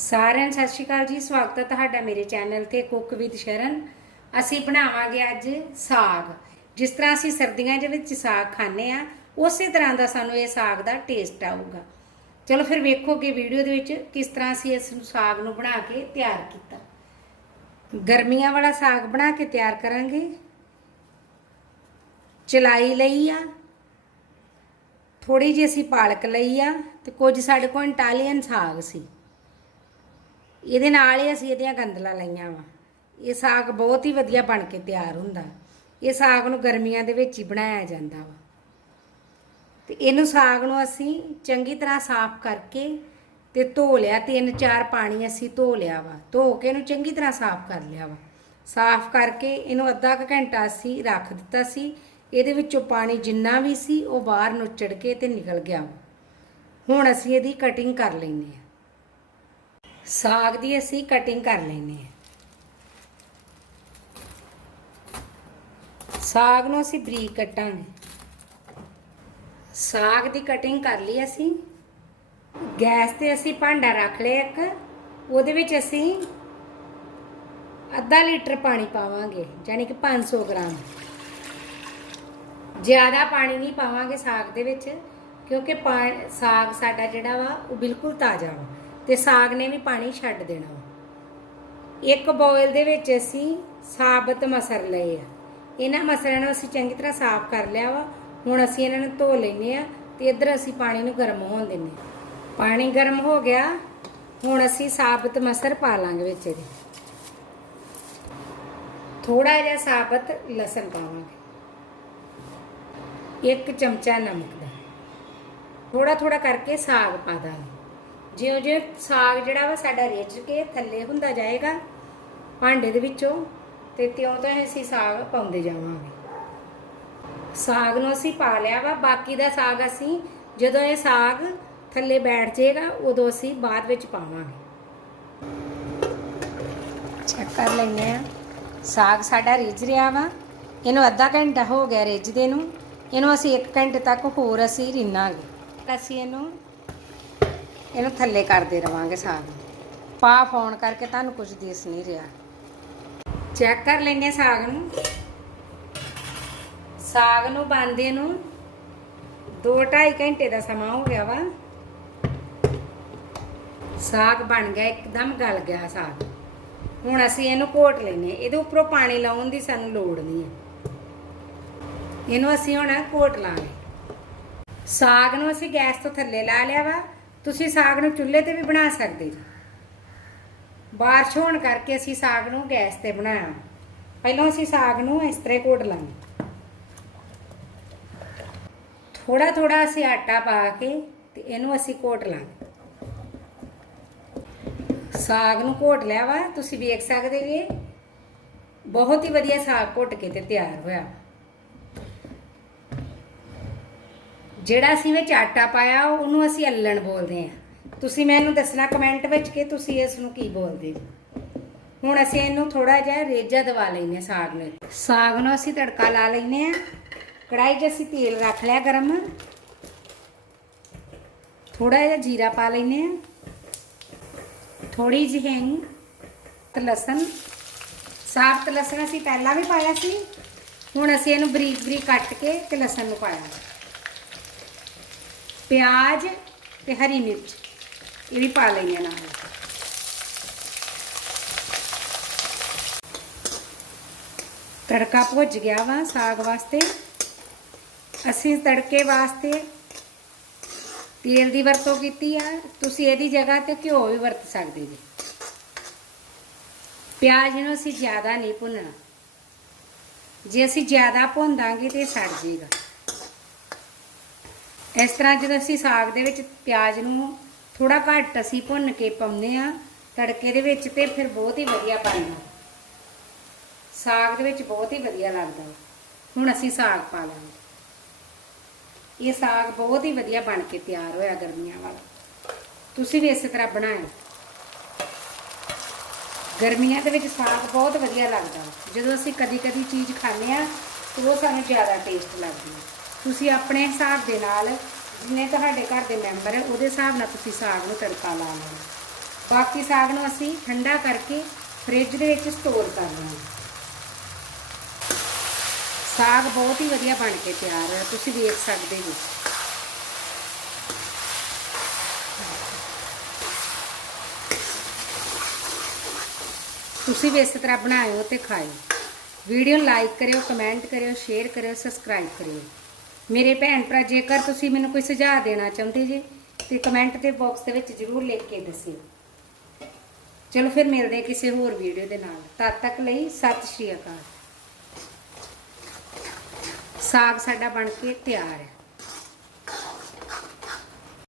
ਸਾਰਿਆਂ ਨੂੰ ਸਤਿ ਸ਼੍ਰੀ ਅਕਾਲ ਜੀ, ਸਵਾਗਤ ਹੈ ਤੁਹਾਡਾ ਮੇਰੇ ਚੈਨਲ ਤੇ ਕੁੱਕ ਵਿਦ ਸ਼ਰਨ। ਅਸੀਂ ਬਣਾਵਾਂਗੇ ਅੱਜ ਸਾਗ। ਜਿਸ ਤਰ੍ਹਾਂ ਅਸੀਂ ਸਰਦੀਆਂ ਦੇ ਵਿੱਚ ਸਾਗ ਖਾਂਦੇ ਆ ਉਸੇ ਤਰ੍ਹਾਂ ਦਾ ਸਾਨੂੰ ਇਹ ਸਾਗ ਦਾ ਟੇਸਟ ਆਊਗਾ। ਚਲੋ ਫਿਰ ਵੇਖੋਗੇ ਵੀਡੀਓ ਦੇ ਵਿੱਚ ਕਿਸ ਤਰ੍ਹਾਂ ਅਸੀਂ ਇਸ ਨੂੰ ਸਾਗ ਨੂੰ ਬਣਾ ਕੇ ਤਿਆਰ ਕੀਤਾ। ਗਰਮੀਆਂ ਵਾਲਾ ਸਾਗ ਬਣਾ ਕੇ ਤਿਆਰ ਕਰਾਂਗੇ। ਚਲਾਈ ਲਈ ਆ। ਥੋੜੀ ਜਿਹੀ ਅਸੀਂ ਪਾਲਕ ਲਈ ਆ ਤੇ ਕੁਝ ਸਾਡੇ ਕੋਲ ਇੰਟਾਲੀਅਨ ਸਾਗ ਸੀ। ਇਹਦੇ ਨਾਲ ਹੀ ਅਸੀਂ ਇਹਦੀਆਂ ਗੰਦਲਾਂ ਲਈਆਂ ਵਾ। ਇਹ ਸਾਗ ਬਹੁਤ ਹੀ ਵਧੀਆ ਬਣ ਕੇ ਤਿਆਰ ਹੁੰਦਾ। ਇਹ ਸਾਗ ਨੂੰ ਗਰਮੀਆਂ ਦੇ ਵਿੱਚ ਹੀ ਬਣਾਇਆ ਜਾਂਦਾ ਵਾ। ਤੇ ਇਹਨੂੰ ਸਾਗ ਨੂੰ ਅਸੀਂ ਚੰਗੀ ਤਰ੍ਹਾਂ ਸਾਫ਼ ਕਰਕੇ ਤੇ ਧੋ ਲਿਆ, ਤਿੰਨ ਚਾਰ ਪਾਣੀ ਅਸੀਂ ਧੋ ਲਿਆ ਵਾ। ਧੋ ਕੇ ਇਹਨੂੰ ਚੰਗੀ ਤਰ੍ਹਾਂ ਸਾਫ਼ ਕਰ ਲਿਆ ਵਾ। ਸਾਫ਼ ਕਰਕੇ ਇਹਨੂੰ ਅੱਧਾ ਕੁ ਘੰਟਾ ਅਸੀਂ ਰੱਖ ਦਿੱਤਾ ਸੀ। ਇਹਦੇ ਵਿੱਚੋਂ ਪਾਣੀ ਜਿੰਨਾ ਵੀ ਸੀ ਉਹ ਬਾਹਰ ਨੁੱਚੜ ਕੇ ਤੇ ਨਿਕਲ ਗਿਆ ਵਾ। ਹੁਣ ਅਸੀਂ ਇਹਦੀ ਕਟਿੰਗ ਕਰ ਲੈਂਦੇ ਹਾਂ। ਸਾਗ ਦੀ ਅਸੀਂ ਕਟਿੰਗ ਕਰ ਲੈਨੇ ਆ ਸਾਗ ਨੂੰ ਅਸੀਂ ਬਰੀਕ ਕੱਟਾਂਗੇ। ਸਾਗ ਦੀ ਕਟਿੰਗ ਕਰ ਲਈ ਅਸੀਂ। ਗੈਸ ਤੇ ਅਸੀਂ ਭਾਂਡਾ ਰੱਖ ਲਿਆ ਇੱਕ। ਉਹਦੇ ਵਿੱਚ ਅਸੀਂ ਅੱਧਾ ਲੀਟਰ ਪਾਣੀ ਪਾਵਾਂਗੇ ਯਾਨੀ ਕਿ 500 ਗ੍ਰਾਮ। ਜ਼ਿਆਦਾ ਪਾਣੀ ਨਹੀਂ ਪਾਵਾਂਗੇ ਸਾਗ ਦੇ ਵਿੱਚ, ਕਿਉਂਕਿ ਪਾ- ਸਾਗ ਸਾਡਾ ਜਿਹੜਾ ਵਾ, ਉਹ ਬਿਲਕੁਲ ਤਾਜ਼ਾ ਵਾ। ਤੇ ਸਾਗ ਨੇ ਵੀ ਪਾਣੀ ਛੱਡ ਦੇਣਾ ਵਾ। ਇੱਕ ਬੋਇਲ ਦੇ ਵਿੱਚ ਅਸੀਂ ਸਾਬਤ ਮਸਰ ਲਏ ਆ। ਇਹਨਾਂ ਮਸਰਾਂ ਨੂੰ ਅਸੀਂ ਚੰਗੀ ਤਰ੍ਹਾਂ ਸਾਫ਼ ਕਰ ਲਿਆ ਵਾ। ਹੁਣ ਅਸੀਂ ਇਹਨਾਂ ਨੂੰ ਧੋ ਲੈਨੇ ਆ ਤੇ ਇੱਧਰ ਅਸੀਂ ਪਾਣੀ ਨੂੰ ਗਰਮ ਹੋਣ ਦਿੰਨੇ ਆ। ਪਾਣੀ ਗਰਮ ਹੋ ਗਿਆ, ਹੁਣ ਅਸੀਂ ਸਾਬਤ ਮਸਰ ਪਾ ਲਾਂਗੇ ਵਿੱਚ ਇਹਦੇ। ਥੋੜਾ ਜਿਹਾ ਸਾਬਤ ਲਸਣ ਪਾਵਾਂਗੇ। ਇੱਕ ਚਮਚਾ ਨਮਕ ਦਾ। ਥੋੜਾ ਥੋੜਾ ਕਰਕੇ ਸਾਗ ਪਾ ਦਾਂਗੇ। ਜਿਉਂ ਜਿਉਂ ਸਾਗ ਜਿਹੜਾ ਵਾ ਸਾਡਾ ਰਿੱਝ ਕੇ ਥੱਲੇ ਹੁੰਦਾ ਜਾਏਗਾ, ਭਾਂਡੇ ਦੇ ਵਿੱਚੋਂ, ਤੇ ਤਿਉਂ ਤਾਂ ਅਸੀਂ ਸਾਗ ਪਾਉਂਦੇ ਜਾਵਾਂਗੇ। ਸਾਗ ਨੂੰ ਅਸੀਂ ਪਾ ਲਿਆ ਵਾ, ਬਾਕੀ ਦਾ ਸਾਗ ਅਸੀਂ ਜਦੋਂ ਇਹ ਸਾਗ ਥੱਲੇ ਬੈਠ ਜਾਏਗਾ, ਉਦੋਂ ਅਸੀਂ ਬਾਅਦ ਵਿੱਚ ਪਾਵਾਂਗੇ। ਚੈੱਕ ਕਰ ਲੈਂਦੇ ਆ ਸਾਗ ਸਾਡਾ ਰਿੱਝ ਰਿਹਾ ਵਾ। ਇਹਨੂੰ ਅੱਧਾ ਘੰਟਾ ਹੋ ਗਿਆ ਰਿੱਝਦੇ ਨੂੰ। ਇਹਨੂੰ ਅਸੀਂ 1 ਘੰਟੇ ਤੱਕ ਹੋਰ ਅਸੀਂ ਰਿੰਨਾਂਗੇ। ਅਸੀਂ ਇਹਨੂੰ ਇਹਨੂੰ ਥੱਲੇ ਕਰਦੇ ਰਵਾਂਗੇ ਸਾਗ। ਨੂੰ ਪਾ ਫੋਨ ਕਰਕੇ ਤੁਹਾਨੂੰ ਕੁਝ ਦਿਸ ਨਹੀਂ ਰਿਹਾ। ਚੈੱਕ ਕਰ ਲੈਂਦੇ ਸਾਗ ਨੂੰ। ਸਾਗ ਨੂੰ ਬੰਦੇ ਨੂੰ 2-2.5 ਘੰਟੇ ਦਾ ਸਮਾਂ ਹੋ ਗਿਆ ਵਾ। ਸਾਗ ਬਣ ਗਿਆ, ਇੱਕਦਮ ਗਲ ਗਿਆ ਸਾਗ। ਹੁਣ ਅਸੀਂ ਇਹਨੂੰ ਘੋਟ ਲੈਨੇ ਇਹਦੇ ਉੱਪਰੋਂ ਪਾਣੀ ਲਾਉਣ ਦੀ ਸਾਨੂੰ ਲੋੜ ਨਹੀਂ ਹੈ। ਇਹਨੂੰ ਅਸੀਂ ਹੁਣ ਘੋਟ ਲਾਂਗੇ। ਸਾਗ ਨੂੰ ਅਸੀਂ ਗੈਸ ਤੋਂ ਥੱਲੇ ਲਾ ਲਿਆ ਵਾ। ਤੁਸੀਂ ਸਾਗ ਨੂੰ ਚੁੱਲ੍ਹੇ ਤੇ ਵੀ ਬਣਾ ਸਕਦੇ ਜੀ। ਬਾਰਿਸ਼ ਹੋਣ ਕਰਕੇ ਅਸੀਂ ਸਾਗ ਨੂੰ ਗੈਸ ਤੇ ਬਣਾਇਆ। ਪਹਿਲਾਂ ਅਸੀਂ ਸਾਗ ਨੂੰ ਇਸ ਤਰ੍ਹਾਂ ਹੀ ਘੋਟ ਲਾਂਗੇ। ਥੋੜਾ ਥੋੜਾ ਅਸੀਂ ਆਟਾ ਪਾ ਕੇ ਤੇ ਇਹਨੂੰ ਅਸੀਂ ਘੋਟ ਲਾਂਗੇ। ਸਾਗ ਨੂੰ ਘੋਟ ਲਿਆ ਵਾ, ਤੁਸੀਂ ਵੇਖ ਸਕਦੇ ਜੀ। ਬਹੁਤ ਹੀ ਵਧੀਆ ਸਾਗ ਘੁੱਟ ਕੇ ਤੇ ਤਿਆਰ ਹੋਇਆ। ਜਿਹੜਾ ਅਸੀਂ ਵਿੱਚ ਆਟਾ ਪਾਇਆ, ਉਹਨੂੰ ਅਸੀਂ ਅੱਲਣ ਬੋਲਦੇ ਆ ਤੁਸੀਂ ਮੈਨੂੰ ਦੱਸਣਾ ਕਮੈਂਟ ਵਿੱਚ ਕਿ ਤੁਸੀਂ ਇਸ ਨੂੰ ਕੀ ਬੋਲਦੇ ਜੀ ਹੁਣ ਅਸੀਂ ਇਹਨੂੰ ਥੋੜਾ ਜਿਹਾ ਰੇਜਾ ਦਵਾ ਲੈਨੇ ਆ ਸਾਗ ਨੂੰ। ਸਾਗ ਨੂੰ ਅਸੀਂ ਤੜਕਾ ਲਾ ਲੈਨੇ ਆ ਕੜਾਈ 'ਚ ਅਸੀਂ ਤੇਲ ਰੱਖ ਲਿਆ ਗਰਮ। ਥੋੜਾ ਜਿਹਾ ਜੀਰਾ ਪਾ ਲੈਨੇ ਆ ਥੋੜੀ ਜਿਹੀ ਹਿੰਗ ਤੇ ਲਸਣ। ਸਾਫਤ ਲਸਣ ਅਸੀਂ ਪਹਿਲਾਂ ਵੀ ਪਾਇਆ ਸੀ। ਹੁਣ ਅਸੀਂ ਇਹਨੂੰ ਬਰੀਕ ਬਰੀਕ ਕੱਟ ਕੇ ਤੇ ਲਸਣ ਨੂੰ ਪਾਇਆ। ਪਿਆਜ਼ ਤੇ ਹਰੀ ਮਿਰਚ। ਇਹ ਵੀ ਪਾ ਲਈਏ ਨਾਲ। ਤੜਕਾ ਭੁੱਜ ਗਿਆ ਵਾ ਸਾਗ ਵਾਸਤੇ। ਅਸੀਂ ਤੜਕੇ ਵਾਸਤੇ ਤੇਲ ਦੀ ਵਰਤੋਂ ਕੀਤੀ ਆ। ਤੁਸੀਂ ਇਹਦੀ ਜਗ੍ਹਾ ਤੇ ਘਿਓ ਵੀ ਵਰਤ ਸਕਦੇ ਜੀ। ਪਿਆਜ਼ ਨੂੰ ਅਸੀਂ ਜ਼ਿਆਦਾ ਨਹੀਂ ਭੁੰਨਣਾ। ਜੇ ਅਸੀਂ ਜ਼ਿਆਦਾ ਭੁੰਦਾਂਗੇ ਤੇ ਇਹ ਸੜ ਜਾਏਗਾ ਇਸ ਤਰ੍ਹਾਂ ਜਦੋਂ ਅਸੀਂ ਸਾਗ ਦੇ ਵਿੱਚ ਪਿਆਜ਼ ਨੂੰ ਥੋੜਾ ਘੱਟ ਅਸੀਂ ਭੁੰਨ ਕੇ ਪਾਉਂਦੇ ਆ ਤੜਕੇ ਦੇ ਵਿੱਚ ਤੇ ਫਿਰ ਬਹੁਤ ਹੀ ਵਧੀਆ ਬਣਦਾ। ਸਾਗ ਦੇ ਵਿੱਚ ਬਹੁਤ ਹੀ ਵਧੀਆ ਲੱਗਦਾ। ਹੁਣ ਅਸੀਂ ਸਾਗ ਪਾ ਲਾਂਗੇ। ਇਹ ਸਾਗ ਬਹੁਤ ਹੀ ਵਧੀਆ ਬਣ ਕੇ ਤਿਆਰ ਹੋਇਆ ਗਰਮੀਆਂ ਵਾਲਾ। ਤੁਸੀਂ ਵੀ ਇਸੇ ਤਰ੍ਹਾਂ ਬਣਾਓ ਗਰਮੀਆਂ ਦੇ ਵਿੱਚ ਸਾਗ ਬਹੁਤ ਵਧੀਆ ਲੱਗਦਾ। ਜਦੋਂ ਅਸੀਂ ਕਦੀ ਕਦੀ ਚੀਜ਼ ਖਾਂਦੇ ਆ ਤਾਂ ਉਹ ਸਾਨੂੰ ਜ਼ਿਆਦਾ ਟੇਸਟ ਲੱਗਦੀ ਹੈ। ਤੁਸੀਂ ਆਪਣੇ ਹਿਸਾਬ ਦੇ ਨਾਲ ਜਿੰਨੇ ਤੁਹਾਡੇ ਘਰ ਦੇ ਮੈਂਬਰ ਹੈ ਉਹਦੇ ਹਿਸਾਬ ਨਾਲ ਤੁਸੀਂ ਸਾਗ ਨੂੰ ਤੜਕਾ ਲਾ ਲੈਣਾ ਬਾਕੀ ਸਾਗ ਨੂੰ ਅਸੀਂ ਠੰਡਾ ਕਰਕੇ ਫ੍ਰਿਜ ਦੇ ਵਿੱਚ ਸਟੋਰ ਕਰ ਲੈਣਾ ਸਾਗ ਬਹੁਤ ਹੀ ਵਧੀਆ ਬਣ ਕੇ ਤਿਆਰ ਹੈ ਤੁਸੀਂ ਵੇਖ ਸਕਦੇ ਹੋ। ਤੁਸੀਂ ਵੀ ਇਸੇ ਤਰ੍ਹਾਂ ਬਣਾਇਓ ਤੇ ਖਾਇਓ। ਵੀਡੀਓ ਨੂੰ ਲਾਈਕ ਕਰਿਓ ਕਮੈਂਟ ਕਰਿਓ ਸ਼ੇਅਰ ਕਰਿਓ ਸਬਸਕ੍ਰਾਈਬ ਕਰਿਓ। ਮੇਰੇ ਭੈਣ ਭਰਾ, ਜੇਕਰ ਤੁਸੀਂ ਮੈਨੂੰ ਕੋਈ ਸੁਝਾਅ ਦੇਣਾ ਚਾਹੁੰਦੇ ਜੇ, ਤੇ ਕਮੈਂਟ ਦੇ ਬਾਕਸ ਦੇ ਵਿੱਚ ਜਰੂਰ ਲਿਖ ਕੇ ਦੱਸਿਓ। ਚਲੋ ਫਿਰ ਮਿਲਦੇ ਹਾਂ ਕਿਸੇ ਹੋਰ ਵੀਡੀਓ ਦੇ ਨਾਲ। ਤਦ ਤੱਕ ਲਈ ਸਤਿ ਸ਼੍ਰੀ ਅਕਾਲ। ਸਾਗ ਸਾਡਾ ਬਣ ਕੇ ਤਿਆਰ ਹੈ।